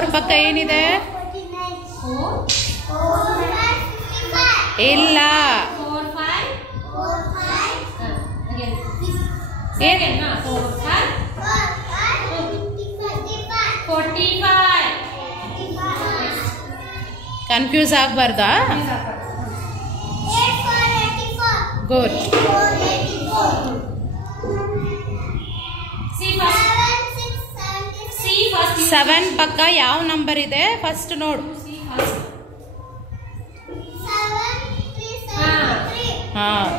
4 ಪಕ್ಕ ಏನಿದೆ? ಇಲ್ಲ, 45. ಕನ್ಫ್ಯೂಸ್ ಆಗಬಾರ್ದಾ? ಗುಡ್. 7 ಪಕ್ಕ ಯಾವ ನಂಬರ್ ಇದೆ ಫಸ್ಟ್ ನೋಡು.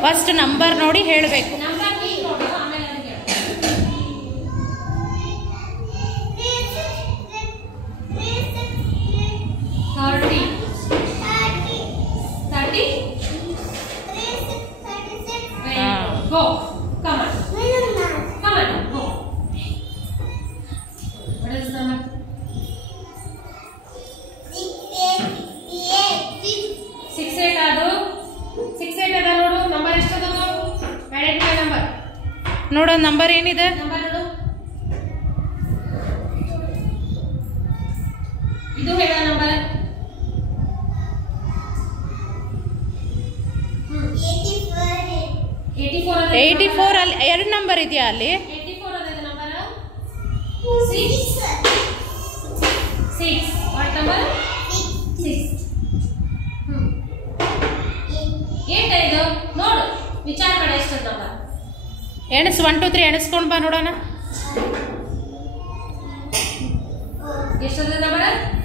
ಫಸ್ಟ್ ನಂಬರ್ ನೋಡಿ ಹೇಳಬೇಕು. 30. Go. Come on. Come on. Go. What is the number? 68 ಅದು 68 ಅದ ನೋಡು. ನಂಬರ್ ಎಷ್ಟು ಅದ? ಐಡೆಂಟಿಫೈ ನಂಬರ್ ನೋಡು. ನಂಬರ್ ಏನಿದೆ? ನಂಬರ್ ನೋಡು. ಇದು ಹೇಳ ನಂಬರ್. 84 ಅಲ್ಲಿ 2 ನಂಬರ್ ಇದೆಯಾ ಅಲ್ಲಿ? 84 ಅದ ನಂಬರ್. 6. What number? 6. 8 ಇದು ನೋಡು. ವಿಚಾರ ಮಾಡಿ ಎಷ್ಟು ನಂಬರ್. ಎಣಸ್ 1 2 3 ಎಣಿಸ್ಕೊಂಡು ಬಾ ನೋಡೋಣ. ಎಷ್ಟು ನಂಬರ್?